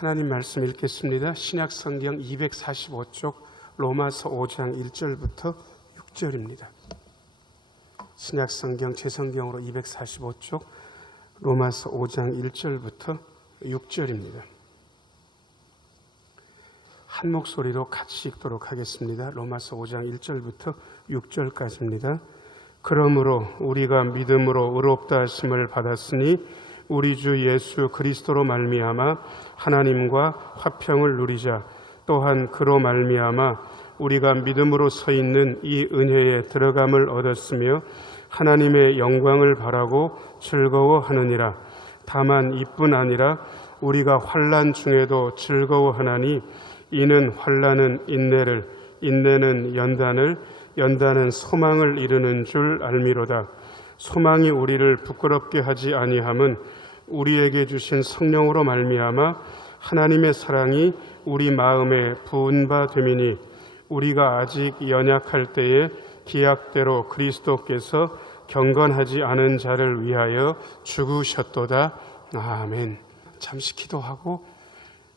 하나님 말씀 읽겠습니다. 신약 성경 245쪽 로마서 5장 1절부터 6절입니다. 신약 성경 제 성경으로 245쪽 로마서 5장 1절부터 6절입니다. 한 목소리로 같이 읽도록 하겠습니다. 로마서 5장 1절부터 6절까지입니다. 그러므로 우리가 믿음으로 의롭다 하심을 받았으니 우리 주 예수 그리스도로 말미암아 하나님과 화평을 누리자. 또한 그로 말미암아 우리가 믿음으로 서 있는 이 은혜에 들어감을 얻었으며 하나님의 영광을 바라고 즐거워하느니라. 다만 이뿐 아니라 우리가 환난 중에도 즐거워하나니 이는 환난은 인내를, 인내는 연단을, 연단은 소망을 이루는 줄 알미로다. 소망이 우리를 부끄럽게 하지 아니함은 우리에게 주신 성령으로 말미암아 하나님의 사랑이 우리 마음에 부은 바 됨이니 우리가 아직 연약할 때에 기약대로 그리스도께서 경건하지 않은 자를 위하여 죽으셨도다. 아멘. 잠시 기도하고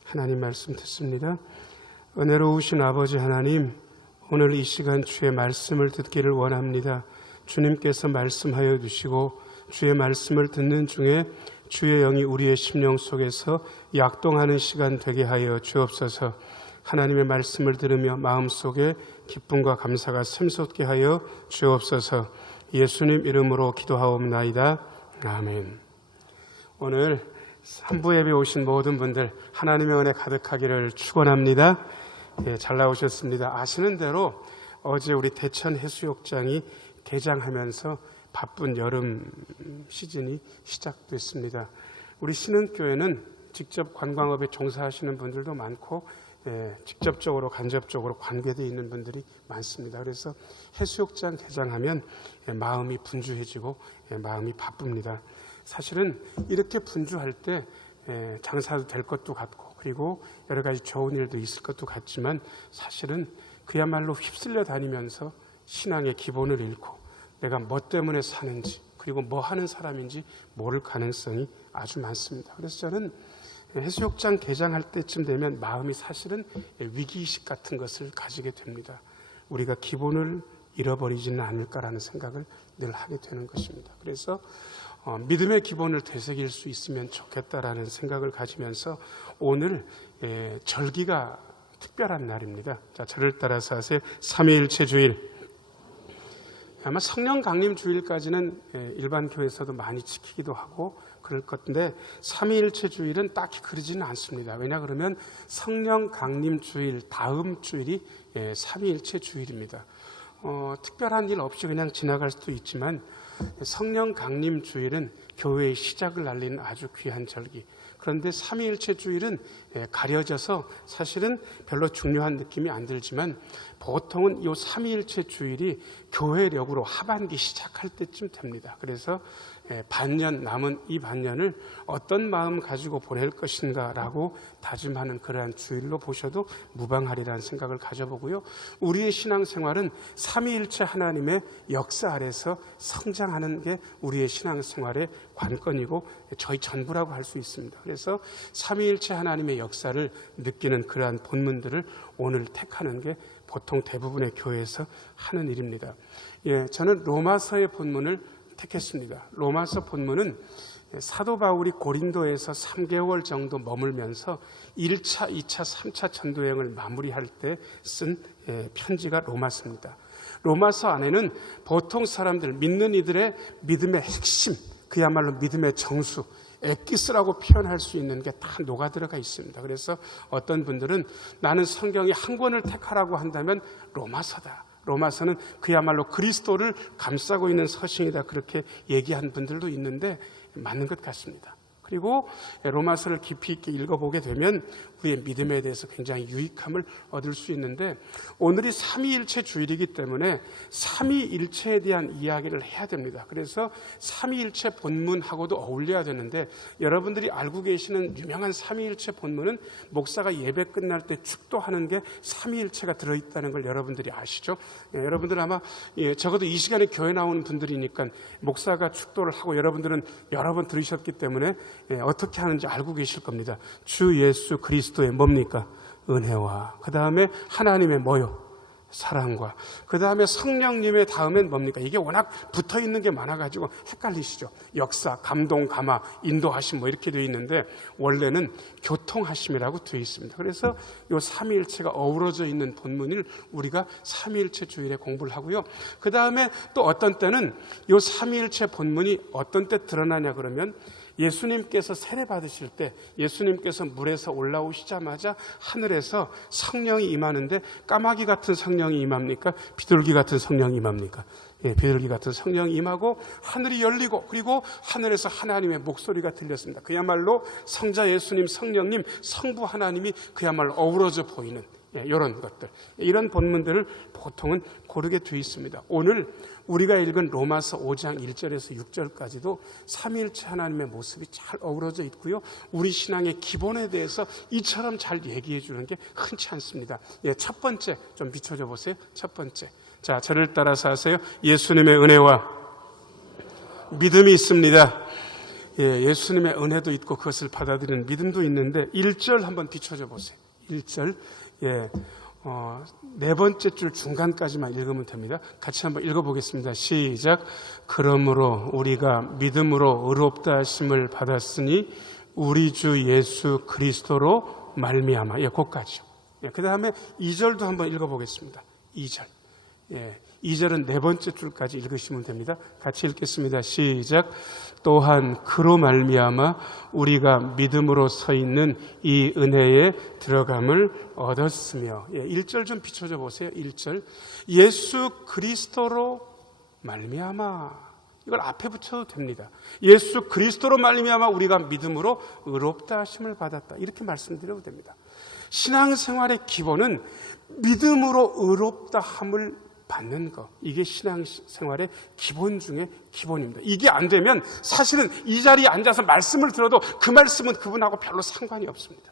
하나님 말씀 듣습니다. 은혜로우신 아버지 하나님, 오늘 이 시간 주의 말씀을 듣기를 원합니다. 주님께서 말씀하여 주시고 주의 말씀을 듣는 중에 주의 영이 우리의 심령 속에서 약동하는 시간 되게 하여 주옵소서. 하나님의 말씀을 들으며 마음속에 기쁨과 감사가 샘솟게 하여 주옵소서. 예수님 이름으로 기도하옵나이다. 아멘. 오늘 산부 예배 오신 모든 분들 하나님의 은혜 가득하기를 축원합니다. 잘 나오셨습니다. 아시는 대로 어제 우리 대천 해수욕장이 개장하면서 바쁜 여름 시즌이 시작됐습니다. 우리 신흥교회는 직접 관광업에 종사하시는 분들도 많고 직접적으로 간접적으로 관계되어 있는 분들이 많습니다. 그래서 해수욕장 개장하면 마음이 분주해지고 마음이 바쁩니다. 사실은 이렇게 분주할 때 장사도 될 것도 같고 그리고 여러 가지 좋은 일도 있을 것도 같지만 사실은 그야말로 휩쓸려 다니면서 신앙의 기본을 잃고 내가 뭐 때문에 사는지 그리고 뭐 하는 사람인지 모를 가능성이 아주 많습니다. 그래서 저는 해수욕장 개장할 때쯤 되면 마음이 사실은 위기의식 같은 것을 가지게 됩니다. 우리가 기본을 잃어버리지는 않을까라는 생각을 늘 하게 되는 것입니다. 그래서 믿음의 기본을 되새길 수 있으면 좋겠다라는 생각을 가지면서 오늘 절기가 특별한 날입니다. 자, 저를 따라서 하세요. 삼위일체 주일. 아마 성령 강림 주일까지는 일반 교회에서도 많이 지키기도 하고 그럴 것 같은데 삼위일체 주일은 딱히 그러지는 않습니다. 왜냐 그러면 성령 강림 주일 다음 주일이 삼위일체 주일입니다. 특별한 일 없이 그냥 지나갈 수도 있지만 성령 강림 주일은 교회의 시작을 알리는 아주 귀한 절기. 그런데 삼위일체 주일은 가려져서 사실은 별로 중요한 느낌이 안 들지만 보통은 이 삼위일체 주일이 교회력으로 하반기 시작할 때쯤 됩니다. 그래서 반년 남은 이 반년을 어떤 마음 가지고 보낼 것인가라고 다짐하는 그러한 주일로 보셔도 무방하리라는 생각을 가져보고요. 우리의 신앙생활은 삼위일체 하나님의 역사 아래서 성장하는 게 우리의 신앙생활의 관건이고 저희 전부라고 할 수 있습니다. 그래서 삼위일체 하나님의 역사를 느끼는 그러한 본문들을 오늘 택하는 게 보통 대부분의 교회에서 하는 일입니다. 저는 로마서의 본문을 택했습니다. 로마서 본문은 사도 바울이 고린도에서 3개월 정도 머물면서 1차, 2차, 3차 전도여행을 마무리할 때 쓴 편지가 로마서입니다. 로마서 안에는 보통 사람들, 믿는 이들의 믿음의 핵심, 그야말로 믿음의 정수, 엑기스라고 표현할 수 있는 게 다 녹아들어가 있습니다. 그래서 어떤 분들은 나는 성경이 한 권을 택하라고 한다면 로마서다. 로마서는 그야말로 그리스도를 감싸고 있는 서신이다. 그렇게 얘기한 분들도 있는데 맞는 것 같습니다. 그리고 로마서를 깊이 있게 읽어보게 되면 우리의 믿음에 대해서 굉장히 유익함을 얻을 수 있는데, 오늘이 삼위일체 주일이기 때문에 삼위일체에 대한 이야기를 해야 됩니다. 그래서 삼위일체 본문하고도 어울려야 되는데, 여러분들이 알고 계시는 유명한 삼위일체 본문은 목사가 예배 끝날 때 축도하는 게 삼위일체가 들어있다는 걸 여러분들이 아시죠? 여러분들 아마 적어도 이 시간에 교회 나오는 분들이니까 목사가 축도를 하고 여러분들은 여러 번 들으셨기 때문에 어떻게 하는지 알고 계실 겁니다. 주 예수 그리스도의 뭡니까? 은혜와, 그 다음에 하나님의 뭐요? 사랑과, 그 다음에 성령님의 다음엔 뭡니까? 이게 워낙 붙어있는 게 많아가지고 헷갈리시죠? 역사, 감동, 감화, 인도하심 뭐 이렇게 되어 있는데, 원래는 교통하심이라고 되어 있습니다. 그래서 이 삼위일체가 어우러져 있는 본문을 우리가 삼위일체 주일에 공부를 하고요. 그 다음에 또 어떤 때는 이 삼위일체 본문이 어떤 때 드러나냐 그러면, 예수님께서 세례 받으실 때 예수님께서 물에서 올라오시자마자 하늘에서 성령이 임하는데, 까마귀 같은 성령이 임합니까? 비둘기 같은 성령이 임합니까? 비둘기 같은 성령이 임하고 하늘이 열리고, 그리고 하늘에서 하나님의 목소리가 들렸습니다. 그야말로 성자 예수님, 성령님, 성부 하나님이 그야말로 어우러져 보이는 이런 것들, 이런 본문들을 보통은 고르게 되어 있습니다. 오늘 우리가 읽은 로마서 5장 1절에서 6절까지도 삼위일체 하나님의 모습이 잘 어우러져 있고요. 우리 신앙의 기본에 대해서 이처럼 잘 얘기해 주는 게 흔치 않습니다. 첫 번째 좀 비춰줘 보세요. 첫 번째, 자, 저를 따라서 하세요. 예수님의 은혜와 믿음이 있습니다. 예수님의 은혜도 있고 그것을 받아들이는 믿음도 있는데, 1절 한번 비춰줘 보세요. 1절, 네 번째 줄 중간까지만 읽으면 됩니다. 같이 한번 읽어보겠습니다. 시작. 그러므로 우리가 믿음으로 의롭다 하심을 받았으니 우리 주 예수 그리스도로 말미암아. 거기까지요. 그 다음에 2절도 한번 읽어보겠습니다. 2절. 2절은 네 번째 줄까지 읽으시면 됩니다. 같이 읽겠습니다. 시작. 또한 그로 말미암아 우리가 믿음으로 서 있는 이 은혜에 들어감을 얻었으며. 1절 좀 비춰줘 보세요. 1절. 예수 그리스도로 말미암아. 이걸 앞에 붙여도 됩니다. 예수 그리스도로 말미암아 우리가 믿음으로 의롭다 하심을 받았다. 이렇게 말씀드려도 됩니다. 신앙생활의 기본은 믿음으로 의롭다 함을 받는 것, 이게 신앙생활의 기본 중에 기본입니다. 이게 안 되면 사실은 이 자리에 앉아서 말씀을 들어도 그 말씀은 그분하고 별로 상관이 없습니다.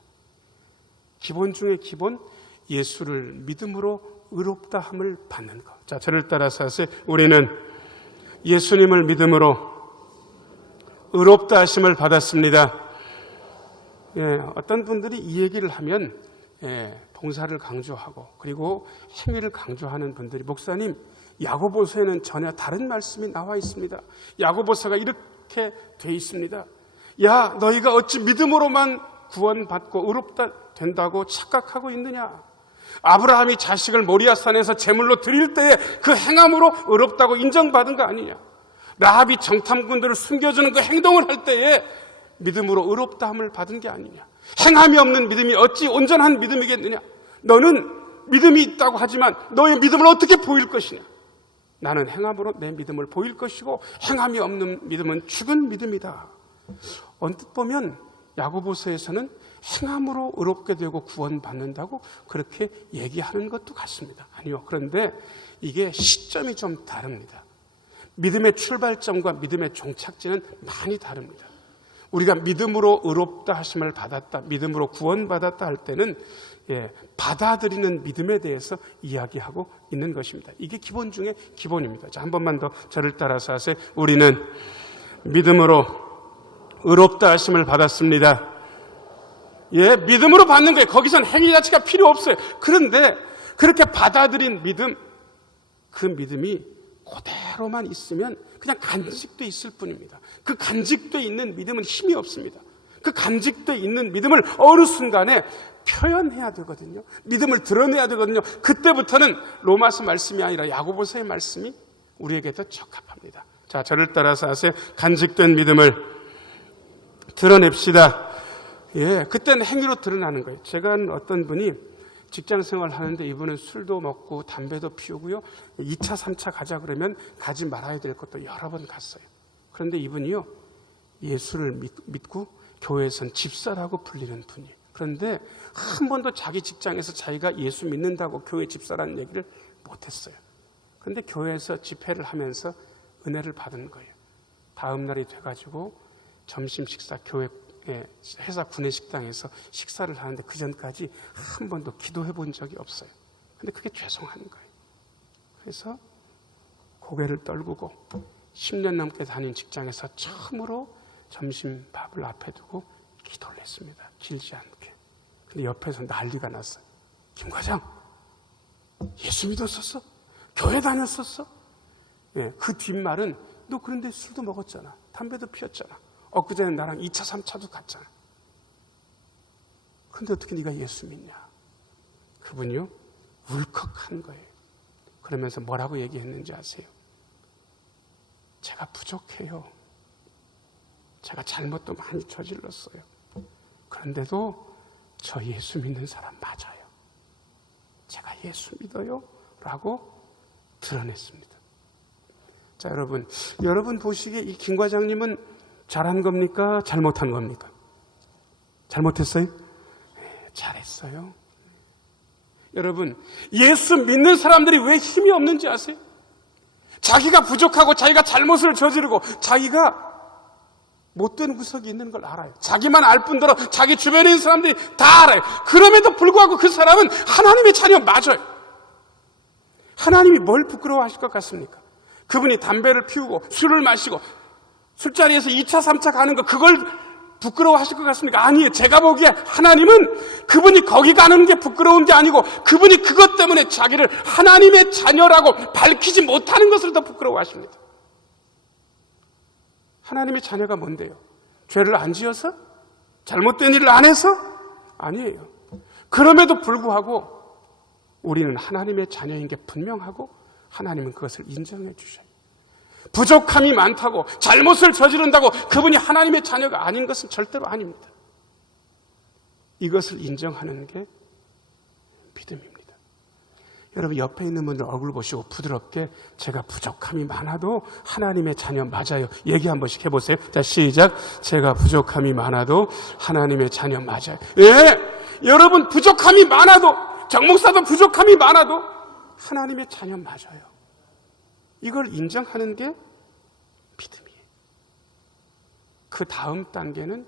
기본 중에 기본, 예수를 믿음으로 의롭다 함을 받는 것. 자, 저를 따라서 하세요. 우리는 예수님을 믿음으로 의롭다 하심을 받았습니다. 어떤 분들이 이 얘기를 하면 봉사를 강조하고, 그리고 행위를 강조하는 분들이, 목사님, 야고보서에는 전혀 다른 말씀이 나와 있습니다. 야고보서가 이렇게 돼 있습니다. 야, 너희가 어찌 믿음으로만 구원받고 의롭다 된다고 착각하고 있느냐? 아브라함이 자식을 모리아산에서 제물로 드릴 때에 그 행함으로 의롭다고 인정받은 거 아니냐? 라합이 정탐꾼들을 숨겨주는 그 행동을 할 때에 믿음으로 의롭다함을 받은 게 아니냐? 행함이 없는 믿음이 어찌 온전한 믿음이겠느냐? 너는 믿음이 있다고 하지만 너의 믿음을 어떻게 보일 것이냐? 나는 행함으로 내 믿음을 보일 것이고, 행함이 없는 믿음은 죽은 믿음이다. 언뜻 보면 야고보서에서는 행함으로 의롭게 되고 구원받는다고 그렇게 얘기하는 것도 같습니다. 아니요. 그런데 이게 시점이 좀 다릅니다. 믿음의 출발점과 믿음의 종착지는 많이 다릅니다. 우리가 믿음으로 의롭다 하심을 받았다, 믿음으로 구원받았다 할 때는 받아들이는 믿음에 대해서 이야기하고 있는 것입니다. 이게 기본 중에 기본입니다. 자, 한 번만 더 저를 따라서 하세요. 우리는 믿음으로 의롭다 하심을 받았습니다. 믿음으로 받는 거예요. 거기선 행위 자체가 필요 없어요. 그런데 그렇게 받아들인 믿음, 그 믿음이 그대로만 있으면 그냥 간직돼 있을 뿐입니다. 그 간직돼 있는 믿음은 힘이 없습니다. 그 간직돼 있는 믿음을 어느 순간에 표현해야 되거든요. 믿음을 드러내야 되거든요. 그때부터는 로마서 말씀이 아니라 야고보서의 말씀이 우리에게 더 적합합니다. 자, 저를 따라서 하세요. 간직된 믿음을 드러냅시다. 그때는 행위로 드러나는 거예요. 제가 어떤 분이 직장 생활을 하는데, 이분은 술도 먹고 담배도 피우고요, 2차 3차 가자 그러면 가지 말아야 될 것도 여러 번 갔어요. 그런데 이분이요, 예수를 믿고 교회에선 집사라고 불리는 분이에요. 그런데 한 번도 자기 직장에서 자기가 예수 믿는다고 교회 집사라는 얘기를 못했어요. 그런데 교회에서 집회를 하면서 은혜를 받은 거예요. 다음 날이 돼가지고 점심 식사, 교회 회사 구내식당에서 식사를 하는데 그 전까지 한 번도 기도해 본 적이 없어요. 근데 그게 죄송한 거예요. 그래서 고개를 떨구고 10년 넘게 다닌 직장에서 처음으로 점심밥을 앞에 두고 기도를 했습니다. 길지 않게. 근데 옆에서 난리가 났어요. 김 과장, 예수 믿었었어? 교회 다녔었어? 예, 그 뒷말은 너 그런데 술도 먹었잖아. 담배도 피웠잖아. 엊그제는 나랑 2차, 3차도 갔잖아. 근데 어떻게 네가 예수 믿냐? 그분이요, 울컥한 거예요. 그러면서 뭐라고 얘기했는지 아세요? 제가 부족해요. 제가 잘못도 많이 저질렀어요. 그런데도 저 예수 믿는 사람 맞아요. 제가 예수 믿어요. 라고 드러냈습니다. 자, 여러분 보시기에 이 김 과장님은 잘한 겁니까? 잘못한 겁니까? 잘못했어요? 잘했어요. 여러분, 예수 믿는 사람들이 왜 힘이 없는지 아세요? 자기가 부족하고 자기가 잘못을 저지르고 자기가 못된 구석이 있는 걸 알아요. 자기만 알 뿐더러 자기 주변에 있는 사람들이 다 알아요. 그럼에도 불구하고 그 사람은 하나님의 자녀 맞아요. 하나님이 뭘 부끄러워하실 것 같습니까? 그분이 담배를 피우고 술을 마시고 술자리에서 2차, 3차 가는 거 그걸 부끄러워하실 것 같습니까? 아니에요. 제가 보기에 하나님은 그분이 거기 가는 게 부끄러운 게 아니고 그분이 그것 때문에 자기를 하나님의 자녀라고 밝히지 못하는 것을 더 부끄러워하십니다. 하나님의 자녀가 뭔데요? 죄를 안 지어서? 잘못된 일을 안 해서? 아니에요. 그럼에도 불구하고 우리는 하나님의 자녀인 게 분명하고 하나님은 그것을 인정해 주셔요. 부족함이 많다고 잘못을 저지른다고 그분이 하나님의 자녀가 아닌 것은 절대로 아닙니다. 이것을 인정하는 게 믿음입니다. 여러분 옆에 있는 분들 얼굴 보시고 부드럽게 제가 부족함이 많아도 하나님의 자녀 맞아요. 얘기 한 번씩 해보세요. 자, 시작. 제가 부족함이 많아도 하나님의 자녀 맞아요. 예, 여러분 부족함이 많아도 정목사도 부족함이 많아도 하나님의 자녀 맞아요. 이걸 인정하는 게 믿음이에요. 그 다음 단계는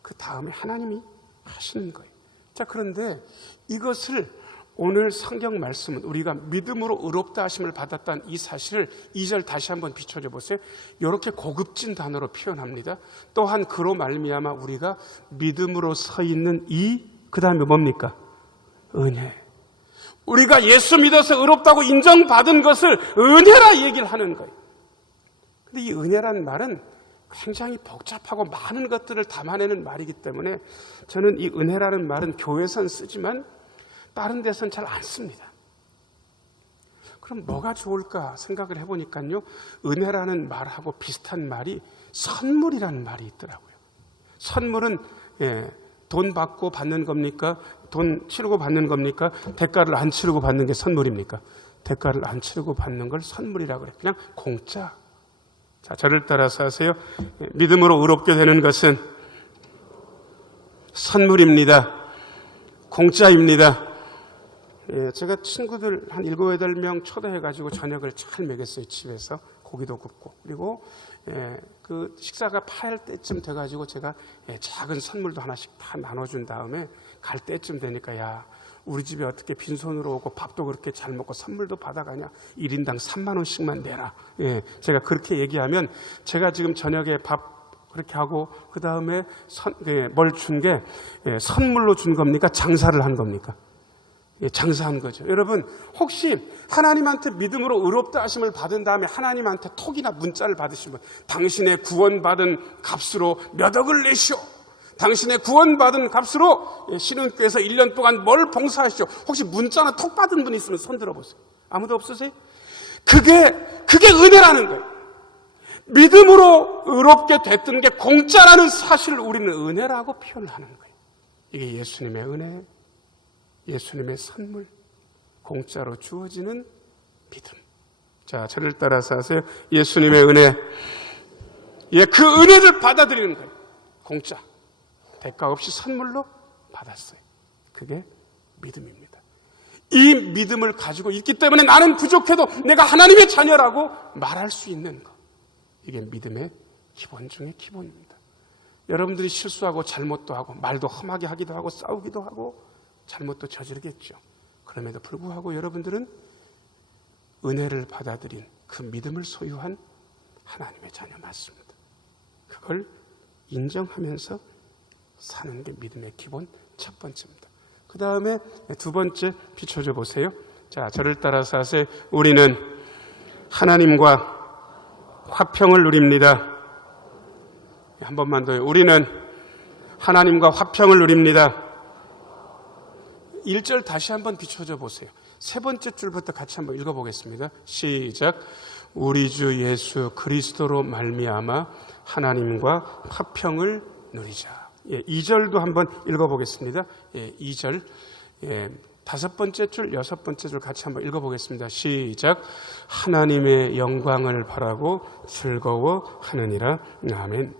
그 다음에 하나님이 하시는 거예요. 자, 그런데 이것을 오늘 성경 말씀은 우리가 믿음으로 의롭다 하심을 받았다는 이 사실을 2절 다시 한번 비춰줘 보세요. 이렇게 고급진 단어로 표현합니다. 또한 그로 말미암아 우리가 믿음으로 서 있는 그 다음에 뭡니까? 은혜. 우리가 예수 믿어서 의롭다고 인정받은 것을 은혜라 얘기를 하는 거예요. 근데 이 은혜라는 말은 굉장히 복잡하고 많은 것들을 담아내는 말이기 때문에 저는 이 은혜라는 말은 교회에선 쓰지만 다른 데서는 잘 안 씁니다. 그럼 뭐가 좋을까 생각을 해보니까요, 은혜라는 말하고 비슷한 말이 선물이라는 말이 있더라고요. 선물은 돈 받고 받는 겁니까? 돈 치르고 받는 겁니까? 대가를 안 치르고 받는 게 선물입니까? 대가를 안 치르고 받는 걸 선물이라고 그래요. 그냥 공짜. 자, 저를 따라서 하세요. 믿음으로 의롭게 되는 것은 선물입니다. 공짜입니다. 제가 친구들 한 7, 8명 초대해가지고 저녁을 잘 먹였어요. 집에서 고기도 굽고. 그리고 그 식사가 파할 때쯤 돼가지고 제가 작은 선물도 하나씩 다 나눠준 다음에 갈 때쯤 되니까 야, 우리 집에 어떻게 빈손으로 오고 밥도 그렇게 잘 먹고 선물도 받아가냐. 1인당 3만 원씩만 내라. 제가 그렇게 얘기하면 제가 지금 저녁에 밥 그렇게 하고 그 다음에 뭘 준 게 선물로 준 겁니까? 장사를 한 겁니까? 장사한 거죠. 여러분 혹시 하나님한테 믿음으로 의롭다 하심을 받은 다음에 하나님한테 톡이나 문자를 받으시면 당신의 구원받은 값으로 몇 억을 내시오. 당신의 구원받은 값으로 신흥교회에서 1년 동안 뭘 봉사하시오. 혹시 문자나 톡 받은 분 있으면 손 들어보세요. 아무도 없으세요? 그게 은혜라는 거예요. 믿음으로 의롭게 됐던 게 공짜라는 사실을 우리는 은혜라고 표현을 하는 거예요. 이게 예수님의 은혜, 예수님의 선물, 공짜로 주어지는 믿음. 자, 저를 따라서 하세요. 예수님의 은혜, 그 은혜를 받아들이는 거예요. 공짜, 대가 없이 선물로 받았어요. 그게 믿음입니다. 이 믿음을 가지고 있기 때문에 나는 부족해도 내가 하나님의 자녀라고 말할 수 있는 것. 이게 믿음의 기본 중의 기본입니다. 여러분들이 실수하고 잘못도 하고 말도 험하게 하기도 하고 싸우기도 하고 잘못도 저지르겠죠. 그럼에도 불구하고 여러분들은 은혜를 받아들인 그 믿음을 소유한 하나님의 자녀 맞습니다. 그걸 인정하면서 사는 게 믿음의 기본 첫 번째입니다. 그 다음에 두 번째 비춰줘 보세요. 자, 저를 따라서 하세요. 우리는 하나님과 화평을 누립니다. 한 번만 더요. 우리는 하나님과 화평을 누립니다. 1절 다시 한번 비춰줘 보세요. 세 번째 줄부터 같이 한번 읽어보겠습니다. 시작. 우리 주 예수 그리스도로 말미암아 하나님과 화평을 누리자. 2절도 한번 읽어보겠습니다. 2절, 다섯 번째 줄, 여섯 번째 줄 같이 한번 읽어보겠습니다. 시작. 하나님의 영광을 바라고 즐거워하느니라. 아멘.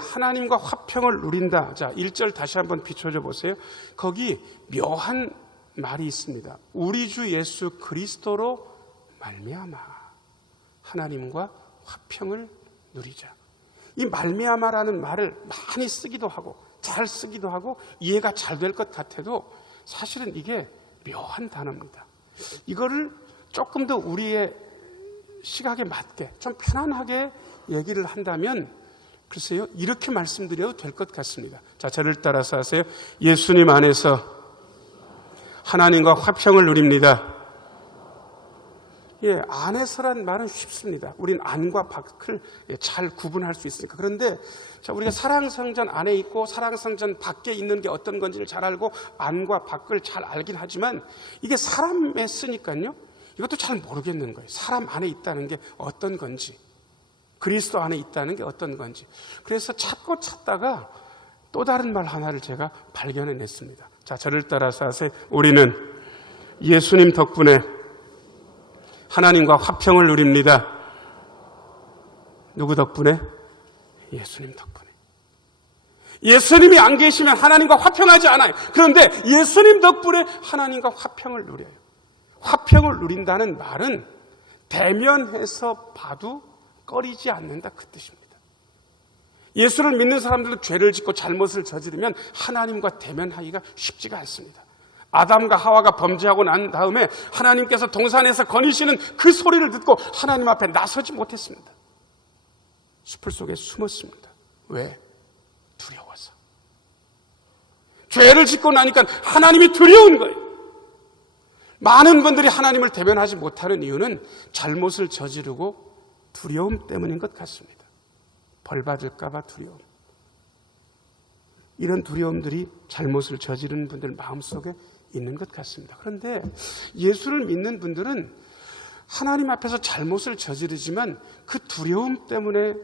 하나님과 화평을 누린다. 자, 1절 다시 한번 비춰줘 보세요. 거기 묘한 말이 있습니다. 우리 주 예수 그리스도로 말미암아 하나님과 화평을 누리자. 이 말미암아라는 말을 많이 쓰기도 하고 잘 쓰기도 하고 이해가 잘 될 것 같아도 사실은 이게 묘한 단어입니다. 이거를 조금 더 우리의 시각에 맞게 좀 편안하게 얘기를 한다면 글쎄요, 이렇게 말씀드려도 될 것 같습니다. 자, 저를 따라서 하세요. 예수님 안에서 하나님과 화평을 누립니다. 안에서란 말은 쉽습니다. 우린 안과 밖을 잘 구분할 수 있으니까. 그런데 자, 우리가 사랑성전 안에 있고 사랑성전 밖에 있는 게 어떤 건지를 잘 알고 안과 밖을 잘 알긴 하지만 이게 사람에 쓰니까요, 이것도 잘 모르겠는 거예요. 사람 안에 있다는 게 어떤 건지, 그리스도 안에 있다는 게 어떤 건지. 그래서 찾고 찾다가 또 다른 말 하나를 제가 발견해냈습니다. 자, 저를 따라서 하세요. 우리는 예수님 덕분에 하나님과 화평을 누립니다. 누구 덕분에? 예수님 덕분에. 예수님이 안 계시면 하나님과 화평하지 않아요. 그런데 예수님 덕분에 하나님과 화평을 누려요. 화평을 누린다는 말은 대면해서 봐도 꺼리지 않는다, 그 뜻입니다. 예수를 믿는 사람들은 죄를 짓고 잘못을 저지르면 하나님과 대면하기가 쉽지가 않습니다. 아담과 하와가 범죄하고 난 다음에 하나님께서 동산에서 거니시는 그 소리를 듣고 하나님 앞에 나서지 못했습니다. 숲을 속에 숨었습니다. 왜? 두려워서. 죄를 짓고 나니까 하나님이 두려운 거예요. 많은 분들이 하나님을 대면하지 못하는 이유는 잘못을 저지르고 두려움 때문인 것 같습니다. 벌 받을까 봐 두려움. 이런 두려움들이 잘못을 저지르는 분들 마음속에 있는 것 같습니다. 그런데 예수를 믿는 분들은 하나님 앞에서 잘못을 저지르지만 그 두려움 때문에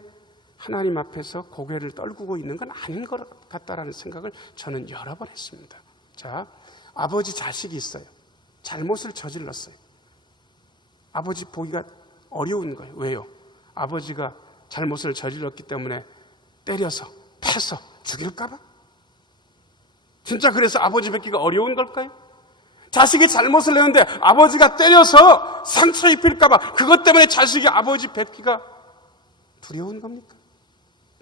하나님 앞에서 고개를 떨구고 있는 건 아닌 것 같다라는 생각을 저는 여러 번 했습니다. 자, 아버지 자식이 있어요. 잘못을 저질렀어요. 아버지 보기가 어려운 거예요. 왜요? 아버지가 잘못을 저질렀기 때문에 때려서 패서 죽일까 봐? 진짜 그래서 아버지 뵙기가 어려운 걸까요? 자식이 잘못을 했는데 아버지가 때려서 상처 입힐까 봐 그것 때문에 자식이 아버지 뵙기가 두려운 겁니까?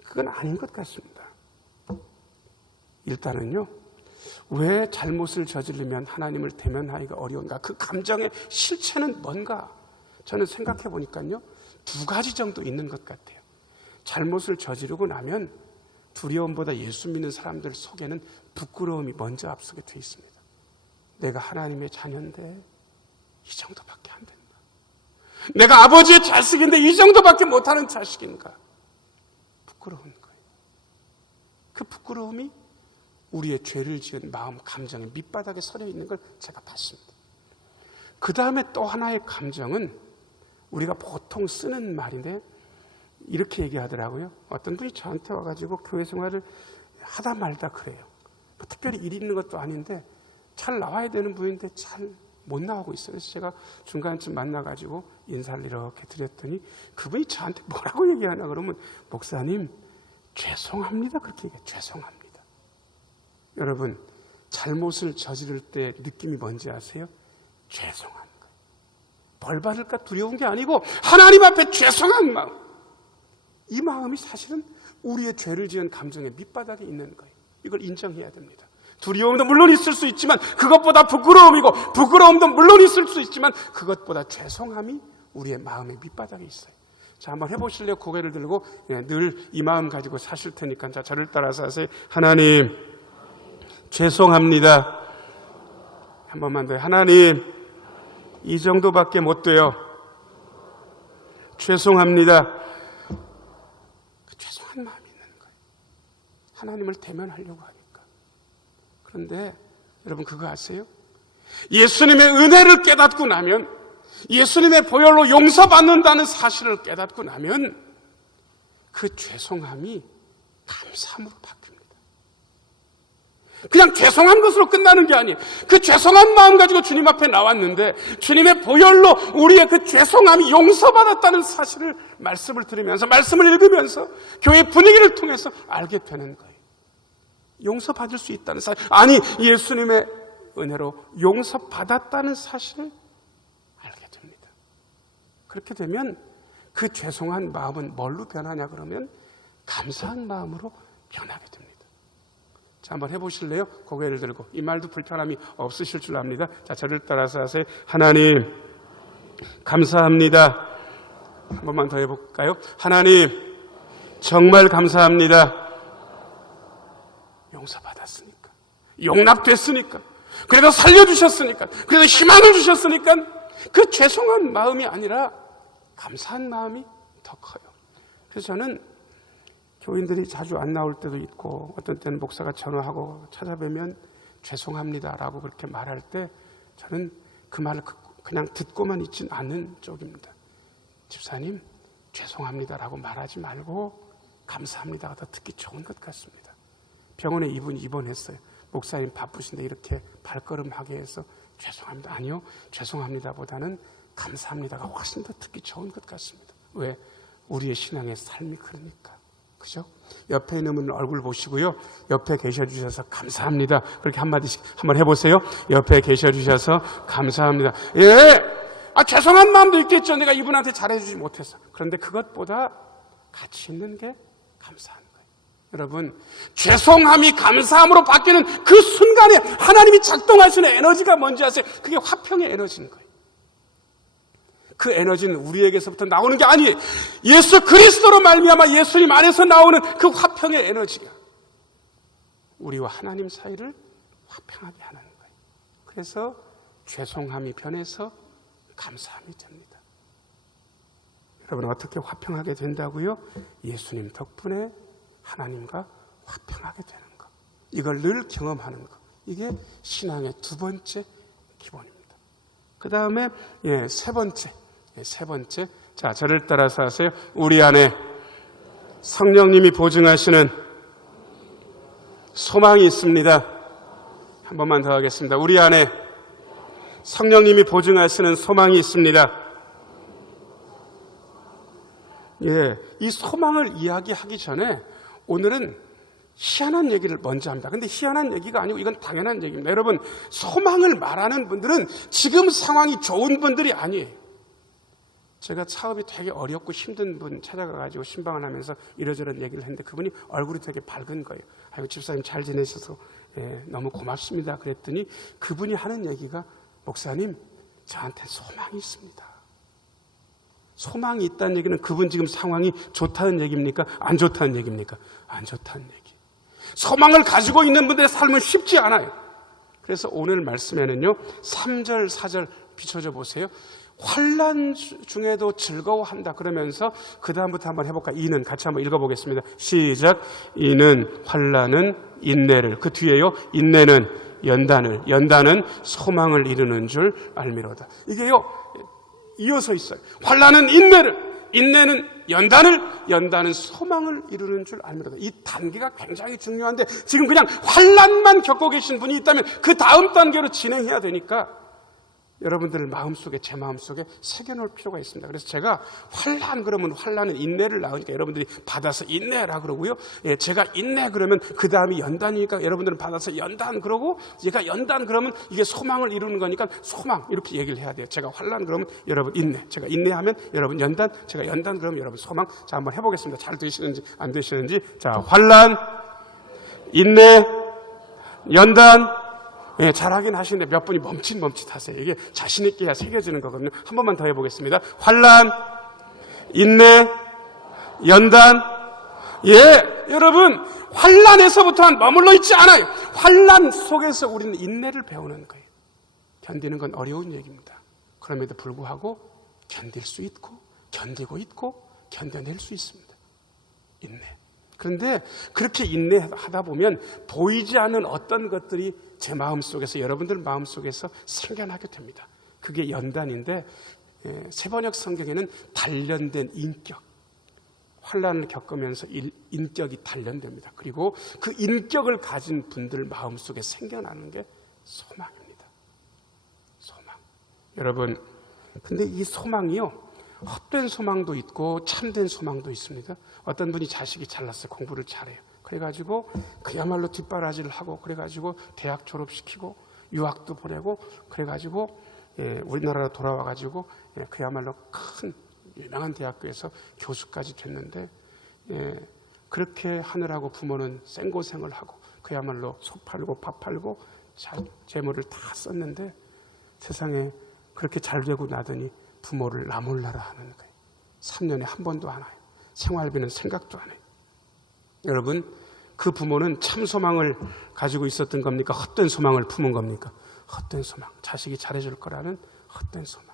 그건 아닌 것 같습니다. 일단은요, 왜 잘못을 저지르면 하나님을 대면하기가 어려운가? 그 감정의 실체는 뭔가? 저는 생각해 보니까요, 두 가지 정도 있는 것 같아요. 잘못을 저지르고 나면 두려움보다 예수 믿는 사람들 속에는 부끄러움이 먼저 앞서게 돼 있습니다. 내가 하나님의 자녀인데 이 정도밖에 안 된다. 내가 아버지의 자식인데 이 정도밖에 못하는 자식인가? 부끄러운 거예요. 그 부끄러움이 우리의 죄를 지은 마음, 감정의 밑바닥에 서려 있는 걸 제가 봤습니다. 그 다음에 또 하나의 감정은 우리가 보통 쓰는 말인데 이렇게 얘기하더라고요. 어떤 분이 저한테 와가지고 교회 생활을 하다 말다 그래요. 뭐 특별히 일 있는 것도 아닌데 잘 나와야 되는 분인데 잘 못 나오고 있어요. 그래서 제가 중간쯤 만나가지고 인사를 이렇게 드렸더니 그분이 저한테 뭐라고 얘기하나 그러면 목사님 죄송합니다. 그렇게 얘기해요. 죄송합니다. 여러분, 잘못을 저지를 때 느낌이 뭔지 아세요? 죄송한 거. 벌 받을까 두려운 게 아니고 하나님 앞에 죄송한 마음. 이 마음이 사실은 우리의 죄를 지은 감정의 밑바닥에 있는 거예요. 이걸 인정해야 됩니다. 두려움도 물론 있을 수 있지만 그것보다 부끄러움이고, 부끄러움도 물론 있을 수 있지만 그것보다 죄송함이 우리의 마음의 밑바닥에 있어요. 자, 한번 해보실래요? 고개를 들고 늘 이 마음 가지고 사실 테니까. 자, 저를 따라서 하세요. 하나님, 죄송합니다. 한 번만 더요. 하나님, 이 정도밖에 못 돼요. 죄송합니다. 그 죄송한 마음이 있는 거예요. 하나님을 대면하려고 하니까. 그런데 여러분 그거 아세요? 예수님의 은혜를 깨닫고 나면, 예수님의 보혈로 용서받는다는 사실을 깨닫고 나면 그 죄송함이 감사함으로 바뀝니다. 그냥 죄송한 것으로 끝나는 게 아니에요. 그 죄송한 마음 가지고 주님 앞에 나왔는데 주님의 보혈로 우리의 그 죄송함이 용서받았다는 사실을 말씀을 들으면서, 말씀을 읽으면서 교회 분위기를 통해서 알게 되는 거예요. 용서받을 수 있다는 사실, 아니 예수님의 은혜로 용서받았다는 사실을 알게 됩니다. 그렇게 되면 그 죄송한 마음은 뭘로 변하냐 그러면 감사한 마음으로 변하게 됩니다. 자, 한번 해보실래요? 고개를 들고. 이 말도 불편함이 없으실 줄 압니다. 자, 저를 따라서 하세요. 하나님, 감사합니다. 한 번만 더 해볼까요? 하나님, 정말 감사합니다. 용서받았으니까, 용납됐으니까, 그래도 살려주셨으니까, 그래도 희망을 주셨으니까 그 죄송한 마음이 아니라 감사한 마음이 더 커요. 그래서 저는 교인들이 자주 안 나올 때도 있고, 어떤 때는 목사가 전화하고 찾아뵈면 죄송합니다라고 그렇게 말할 때 저는 그 말을 그냥 듣고만 있진 않는 쪽입니다. 집사님, 죄송합니다라고 말하지 말고 감사합니다가 더 듣기 좋은 것 같습니다. 병원에 이분이 입원했어요. 목사님 바쁘신데 이렇게 발걸음하게 해서 죄송합니다. 아니요, 죄송합니다보다는 감사합니다가 훨씬 더 듣기 좋은 것 같습니다. 왜? 우리의 신앙의 삶이 그러니까. 그죠? 옆에 있는 분 얼굴 보시고요. 옆에 계셔 주셔서 감사합니다. 그렇게 한마디씩 한번 해보세요. 옆에 계셔 주셔서 감사합니다. 예! 죄송한 마음도 있겠죠. 내가 이분한테 잘해주지 못해서. 그런데 그것보다 가치 있는 게 감사한 거예요. 여러분, 죄송함이 감사함으로 바뀌는 그 순간에 하나님이 작동하시는 에너지가 뭔지 아세요? 그게 화평의 에너지인 거예요. 그 에너지는 우리에게서부터 나오는 게 아니에요. 예수 그리스도로 말미암아 예수님 안에서 나오는 그 화평의 에너지가 우리와 하나님 사이를 화평하게 하는 거예요. 그래서 죄송함이 변해서 감사함이 됩니다. 여러분, 어떻게 화평하게 된다고요? 예수님 덕분에 하나님과 화평하게 되는 것. 이걸 늘 경험하는 것. 이게 신앙의 두 번째 기본입니다. 그 다음에 세 번째. 자, 저를 따라서 하세요. 우리 안에 성령님이 보증하시는 소망이 있습니다. 한 번만 더 하겠습니다. 우리 안에 성령님이 보증하시는 소망이 있습니다. 이 소망을 이야기하기 전에 오늘은 희한한 얘기를 먼저 합니다. 근데 희한한 얘기가 아니고 이건 당연한 얘기입니다. 여러분, 소망을 말하는 분들은 지금 상황이 좋은 분들이 아니에요. 제가 사업이 되게 어렵고 힘든 분 찾아가가지고 신방을 하면서 이러저런 얘기를 했는데 그분이 얼굴이 되게 밝은 거예요. 아이고, 집사님 잘 지내셔서 너무 고맙습니다. 그랬더니 그분이 하는 얘기가, 목사님, 저한테 소망이 있습니다. 소망이 있다는 얘기는 그분 지금 상황이 좋다는 얘기입니까? 안 좋다는 얘기입니까? 안 좋다는 얘기. 소망을 가지고 있는 분들의 삶은 쉽지 않아요. 그래서 오늘 말씀에는요, 3절, 4절 비춰줘 보세요. 환난 중에도 즐거워한다 그러면서 그 다음부터 한번 해볼까? 이는 같이 한번 읽어보겠습니다. 시작. 이는 환난은 인내를, 그 뒤에요, 인내는 연단을, 연단은 소망을 이루는 줄 알미로다. 이게요 이어서 있어요. 환난은 인내를, 인내는 연단을, 연단은 소망을 이루는 줄 알미로다. 이 단계가 굉장히 중요한데 지금 그냥 환난만 겪고 계신 분이 있다면 그 다음 단계로 진행해야 되니까 여러분들 마음속에, 제 마음속에 새겨놓을 필요가 있습니다. 그래서 제가 환난 그러면 환난은 인내를 낳으니까 여러분들이 받아서 인내라 그러고요. 예, 제가 인내 그러면 그 다음이 연단이니까 여러분들은 받아서 연단 그러고, 제가 연단 그러면 이게 소망을 이루는 거니까 소망 이렇게 얘기를 해야 돼요. 제가 환난 그러면 여러분 인내, 제가 인내하면 여러분 연단, 제가 연단 그러면 여러분 소망. 자, 한번 해보겠습니다. 잘 되시는지 안 되시는지. 자, 환난, 인내, 연단. 예, 잘하긴 하시는데 몇 분이 멈칫하세요. 이게 자신있게 해야 새겨지는 거거든요. 한 번만 더 해보겠습니다. 환난, 인내, 연단. 예, 여러분, 환난에서부터 머물러 있지 않아요. 환난 속에서 우리는 인내를 배우는 거예요. 견디는 건 어려운 얘기입니다. 그럼에도 불구하고 견딜 수 있고, 견디고 있고, 견뎌낼 수 있습니다. 인내. 그런데 그렇게 인내하다 보면 보이지 않는 어떤 것들이 제 마음속에서, 여러분들 마음속에서 생겨나게 됩니다. 그게 연단인데, 세번역 성경에는 단련된 인격, 환난을 겪으면서 인격이 단련됩니다. 그리고 그 인격을 가진 분들 마음속에 생겨나는 게 소망입니다. 소망. 여러분, 근데 이 소망이요, 헛된 소망도 있고 참된 소망도 있습니다. 어떤 분이 자식이 잘났어요. 공부를 잘해요. 그래가지고 그야말로 뒷바라지를 하고, 그래가지고 대학 졸업시키고 유학도 보내고, 그래가지고 우리나라로 돌아와가지고 그야말로 큰 유명한 대학교에서 교수까지 됐는데, 그렇게 하느라고 부모는 생고생을 하고 그야말로 소 팔고 밥 팔고 재물을 다 썼는데, 세상에 그렇게 잘 되고 나더니 부모를 나몰라라 하는 거예요. 3년에 한 번도 안 와요. 생활비는 생각도 안 해요. 여러분, 그 부모는 참 소망을 가지고 있었던 겁니까? 헛된 소망을 품은 겁니까? 헛된 소망. 자식이 잘해줄 거라는 헛된 소망.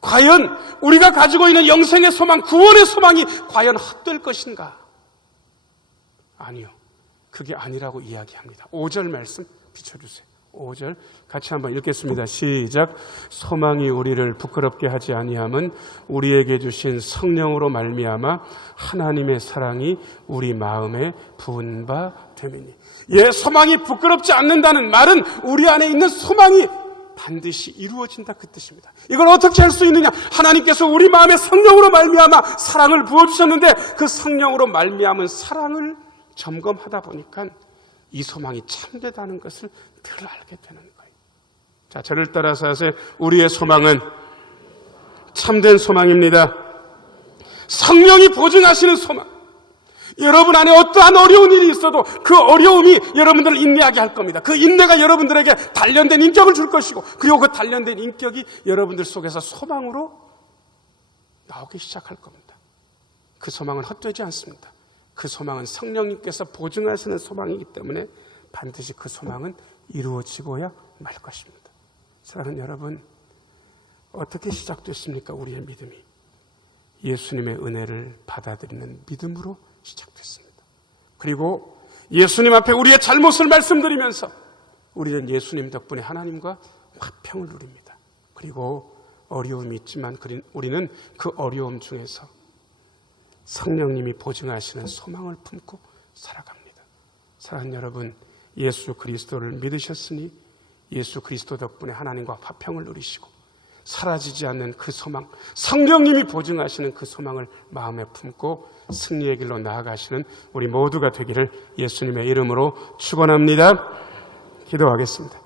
과연 우리가 가지고 있는 영생의 소망, 구원의 소망이 과연 헛될 것인가? 아니요. 그게 아니라고 이야기합니다. 5절 말씀 비춰주세요. 5절 같이 한번 읽겠습니다. 시작. 소망이 우리를 부끄럽게 하지 아니함은 우리에게 주신 성령으로 말미암아 하나님의 사랑이 우리 마음에 부은 바 됨이니. 예, 소망이 부끄럽지 않는다는 말은 우리 안에 있는 소망이 반드시 이루어진다, 그 뜻입니다. 이걸 어떻게 할 수 있느냐? 하나님께서 우리 마음에 성령으로 말미암아 사랑을 부어주셨는데, 그 성령으로 말미암은 사랑을 점검하다 보니까 이 소망이 참되다는 것을 늘 알게 되는 거예요. 자, 저를 따라서 하세요. 우리의 소망은 참된 소망입니다. 성령이 보증하시는 소망. 여러분 안에 어떠한 어려운 일이 있어도 그 어려움이 여러분들을 인내하게 할 겁니다. 그 인내가 여러분들에게 단련된 인격을 줄 것이고, 그리고 그 단련된 인격이 여러분들 속에서 소망으로 나오기 시작할 겁니다. 그 소망은 헛되지 않습니다. 그 소망은 성령님께서 보증하시는 소망이기 때문에 반드시 그 소망은 이루어지고야 말 것입니다. 사랑하는 여러분, 어떻게 시작됐습니까? 우리의 믿음이 예수님의 은혜를 받아들이는 믿음으로 시작됐습니다. 그리고 예수님 앞에 우리의 잘못을 말씀드리면서 우리는 예수님 덕분에 하나님과 화평을 누립니다. 그리고 어려움이 있지만 우리는 그 어려움 중에서 성령님이 보증하시는 소망을 품고 살아갑니다. 사랑하는 여러분, 예수 그리스도를 믿으셨으니 예수 그리스도 덕분에 하나님과 화평을 누리시고 사라지지 않는 그 소망, 성령님이 보증하시는 그 소망을 마음에 품고 승리의 길로 나아가시는 우리 모두가 되기를 예수님의 이름으로 축원합니다. 기도하겠습니다.